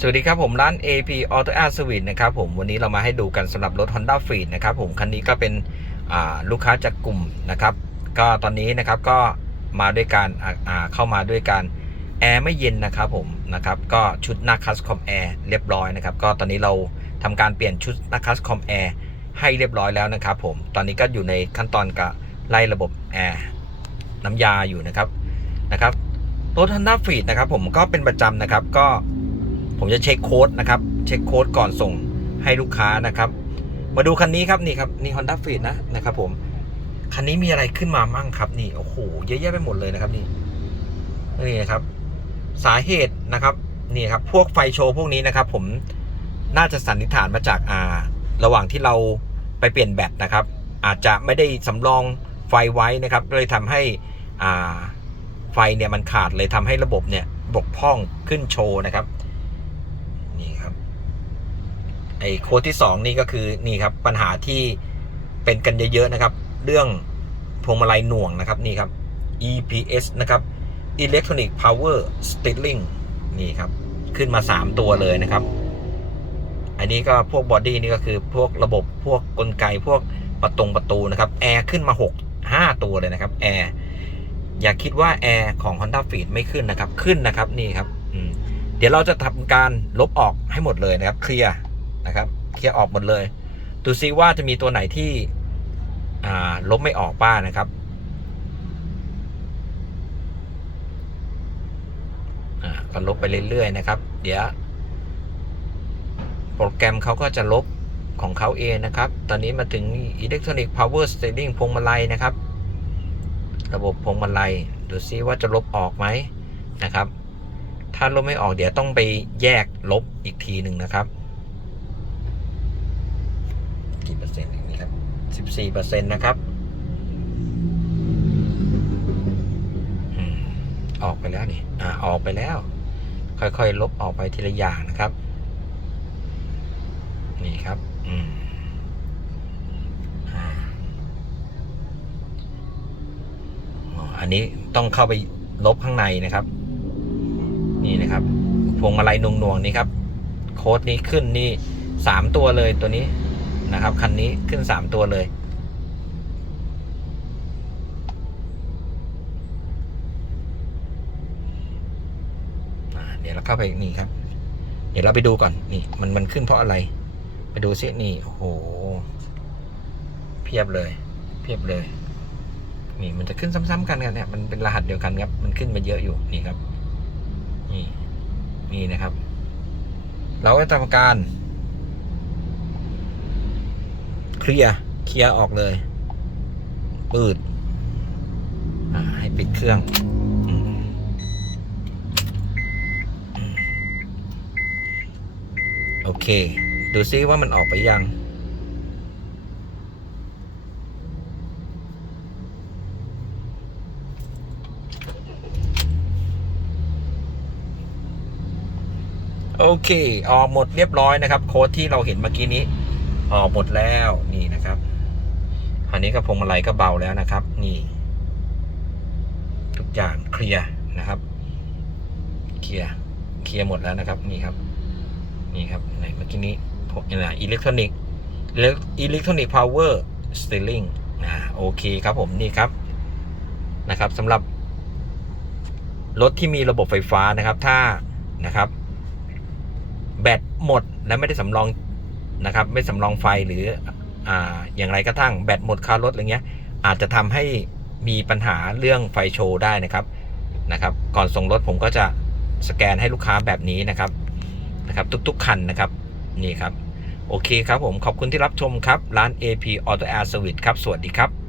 สวัสดีครับผมร้าน AP Auto Air Service นะครับผมวันนี้เรามาให้ดูกันสำหรับรถ Honda f e e d นะครับผมคันนี้ก็เป็นลูกค้าจากกลุ่มนะครับ ก็ตอนนี้นะครับก็มาด้วยการเข้ามาด้วยการแอร์ไม่เย็นนะครับผมนะครับก็ชุดหน้าคัสคอมแอร์เรียบร้อยนะครับก็ตอนนี้เราทำการเปลี่ยนชุดหน้าคัสคอมแอร์ให้เรียบร้อยแล้วนะครับผมตอนนี้ก็อยู่ในขั้นตอนกับไล่ระบบแอร์น้ำยาอยู่นะครับนะครับรถ Honda f e e d นะครับผมก็เป็นประจำนะครับก็ ผมจะเช็คโค้ดนะครับเช็คโค้ดก่อนส่งให้ลูกค้านะครับ มาดูคันนี้ครับนี่ครับนี่ Honda f e e d นะนะครับผมคันนี้มีอะไรขึ้นมามั่งครับนี่โอ้โหเยอะแยะไปหมดเลยนะครับนี่นี่นะครับ สาเหตุนะครับนี่ครับพวกไฟโชว์พวกนี้นะครับ ผมน่าจะสันนิษฐานมาจากอ่าระหว่างที่เราไปเปลี่ยนแบตนะครับ อาจจะไม่ได้สำรองไฟไว้นะครับเลยทำให้อ่าไฟเนี่ยมันขาดเลยทำให้ระบบเนี่ยบกพร่องขึ้นโชว์นะครับ นี่ครับไอ้โค้ดที่ 2 นี่ก็คือนี่ครับปัญหาที่เป็นกันเยอะๆนะครับ เรื่องพวงมาลัยหน่วงนะครับนี่ครับ EPS นะครับ Electronic Power Steering นี่ครับ ขึ้นมา 3 ตัวเลยนะครับ อันนี้ก็พวกบอดี้นี่ก็คือพวกระบบพวกกลไกพวกประตงประตูนะครับแอร์ขึ้นมา 6 5 ตัวเลยนะครับแอร์อย่าคิดว่าแอร์ของ Honda f e e d ไม่ขึ้นนะครับ ขึ้นนะครับนี่ครับ เดี๋ยวเราจะทำการลบออกให้หมดเลยนะครับ เคลียร์นะครับ เคลียร์ออกหมดเลย ดูซิว่าจะมีตัวไหนที่ลบไม่ออกบ้างนะครับอ่าก็ลบไปเรื่อยๆนะครับ เดี๋ยว โปรแกรมเขาก็จะลบของเขาเองนะครับ ตอนนี้มาถึง Electronic Power Steering พวงมาลัยนะครับ ระบบพวงมาลัย ดูซิว่าจะลบออกไหมนะครับ ถ้าลบไม่ออกเดี๋ยวต้องไปแยกลบอีกทีหนึ่งนะครับ กี่เปอร์เซ็นต์อย่างนี้ครับสิบสี่เปอร์เซ็นต์นะครับอืมออกไปแล้วนี่ อ่า ออกไปแล้ว ค่อยๆ ลบออกไปทีละอย่างนะครับ นี่ครับ อืมอ่าอ๋ออันนี้ต้องเข้าไปลบข้างในนะครับ นี่นะครับพวงมาลัยนวงนวงนี่ครับ โค้ดนี้ขึ้นนี่สามตัวเลยตัวนี้นะครับคันนี้ขึ้นสามตัวเลยอ่าเดี๋ยวเราเข้าไปนี่ครับ เดี๋ยวเราไปดูก่อนนี่ มันมันขึ้นเพราะอะไร ไปดูซินี่โอ้โหเพียบเลย เพียบเลย นี่มันจะขึ้นซ้ำๆกันกันเนี่ยมันเป็นรหัสเดียวกันครับ มันขึ้นมาเยอะอยู่นี่ครับ นี่นี่นะครับ เราก็ทำการ เคลียร์เคลียร์ออกเลยปืดให้ปิดเครื่องโอเค ดูซิว่ามันออกไปยัง โอเคออกหมดเรียบร้อยนะครับ โค้ดที่เราเห็นเมื่อกี้นี้ออกหมดแล้วนี่นะครับ อันนี้ก็พวงมาลัยก็เบาแล้วนะครับ นี่ ทุกอย่างเคลียร์นะครับเคลียร์เคลียร์หมดแล้วนะครับ นี่ครับ นี่ครับในเมื่อกี้นี้พวกนี่นะอิเล็กทรอนิกส์อิเล็กทรอนิกส์พาวเวอร์สเต r ริงอ่าโอเคครับผมนี่ครับนะครับสำหรับรถที่มีระบบไฟฟ้านะครับ ถ้านะครับ แบตหมดและไม่ได้สำรองนะครับ ไม่สำรองไฟหรืออ่าอย่างไรก็ทั้งแบตหมดคารถอะไรเงี้ย อาจจะทำให้มีปัญหาเรื่องไฟโชว์ได้นะครับนะครับ ก่อนส่งรถผมก็จะสแกนให้ลูกค้าแบบนี้นะครับนะครับ ทุกๆคันนะครับนี่ครับ โอเคครับผมขอบคุณที่รับชมครับ ร้าน AP Auto Air Service ครับ สวัสดีครับ